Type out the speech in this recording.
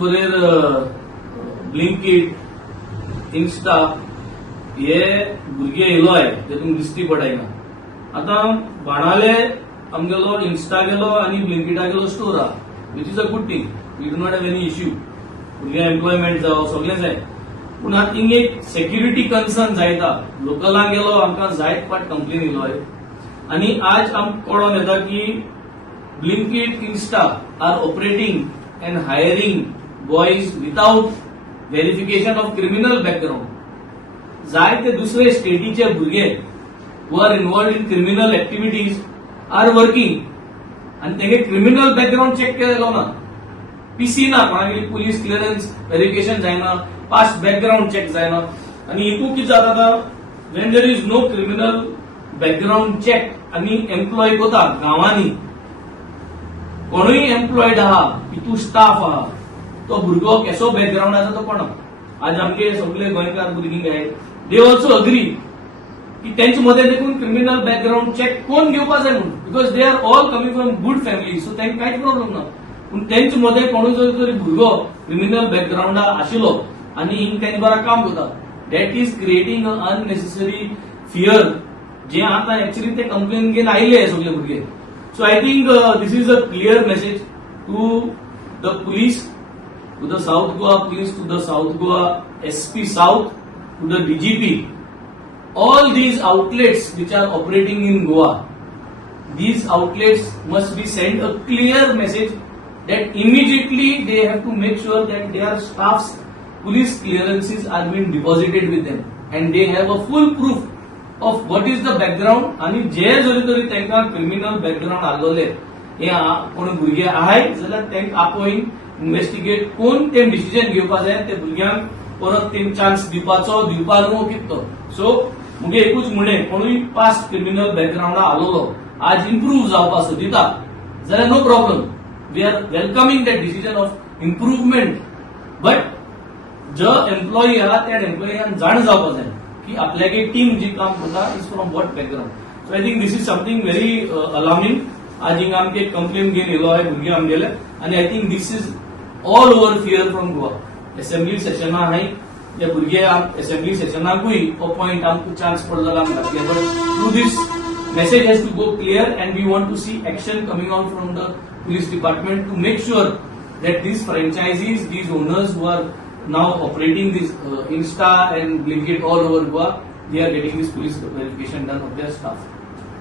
बरेर Blinkit, Insta हे भुरगे येयलोय तेतून दिसती पडायना. आता बाणाले आमगेलो इन्स्टा गेलो आणि ब्लिंकिटा गेलो स्टोर आहा, which is a good thing. We do not have any issue. भुरग्यां एम्प्लॉयमेंट जावं सगळें जाय. पूण आतां हिंग एक सेक्युरिटी कन्सर्न जायता. लोकलांक गेलो आमकां जायत पाट कंप्लेन येयलोय आणि आज आमकां कळोन येता की Blinkit, Insta are operating and hiring boys without verification of criminal background. जायते दुसरे स्टेटीचे भुरगे who are involved in criminal activities are working आणि तेगे क्रिमिनल बॅकग्राऊंड चेक केलेलो ना. पीसी ना, कोणागेली पुलीस क्लिअरन्स व्हेरिफिकेशन जायना, पास्ट बॅकग्राऊंड चेक जायना. आणि हितून कितें जाता आतां, when there is no criminal background check आनी एम्प्लॉय कोता गांवांनी, कोणूय एम्प्लॉयड आहा, हितू स्टाफ आहा, तो भुरगो केसो बॅकग्राऊंड आसा तो कोणा. आज आमचे सगळे गोंयकार भुरगीं आहेत, दे ऑल्सो अग्री की तेंचे मध्ये देखून क्रिमिनल बॅकग्राऊंड चेक कोण घेवपाक जाय म्हणून, because they are all coming from good family, so तांकां कांयच प्रॉब्लेम ना. पूण तेंचे मध्ये कोणूय जर तरी भुरगो क्रिमिनल बॅकग्राऊंडा आशिल्लो आनी हिंग तेंचे बरा काम करता, that is creating a unnecessary fear, जे आतां एक्चुअली ते कंप्लेन घेवन आयले सगळे भुरगे. So I think this is a clear message to the police, to the South Goa police, to the South Goa SP South, to the DGP. All these outlets which are operating in Goa, these outlets must be sent a clear message that immediately they have to make sure that their staff's police clearances are being deposited with them and they have a full proof of what is the background. आणि जे जरी तरी तांकां criminal background आसलोले हे कोण भुरगे आहाय जाल्यार तांकां आपोवन इन्व्हेस्टिगेट कोण ते डिसिजन घेवपाक जाय, ते भुरग्यांक परत तेंक चान्स दिवपाचो दिवपाक न्हू कितलो. सो मुगे एकूच म्हणणें, कोणूय पास्ट क्रिमिनल बॅकग्राऊंडा आलोलो आज इम्प्रूव्ह जावपाक सोदिता जाल्यार no problem, we are welcoming that decision of improvement. But जो एम्प्लॉई आहा त्या एम्प्लॉयान जाण जावपाक जाय की आपल्यागे टीम जी काम करता is from what background. So I think this is something very alarming. आज हिंग आमचे कंप्लेन घेवन येयलो आहे भुरगे आमगेले आणि I think this is all over fear from Goa. Assembly सेशना आहाय, ते भुरगे असेंब्ली सेशनाकूय हो पॉयंट आमकां चान्स पडलो जाल्यार आमकां घातले. But through this message has to go clear and we want to see action coming on from the police department to make sure that these franchisees, these owners who are now operating this Insta and Blinkit all over Goa, they are getting this police verification done of their staff.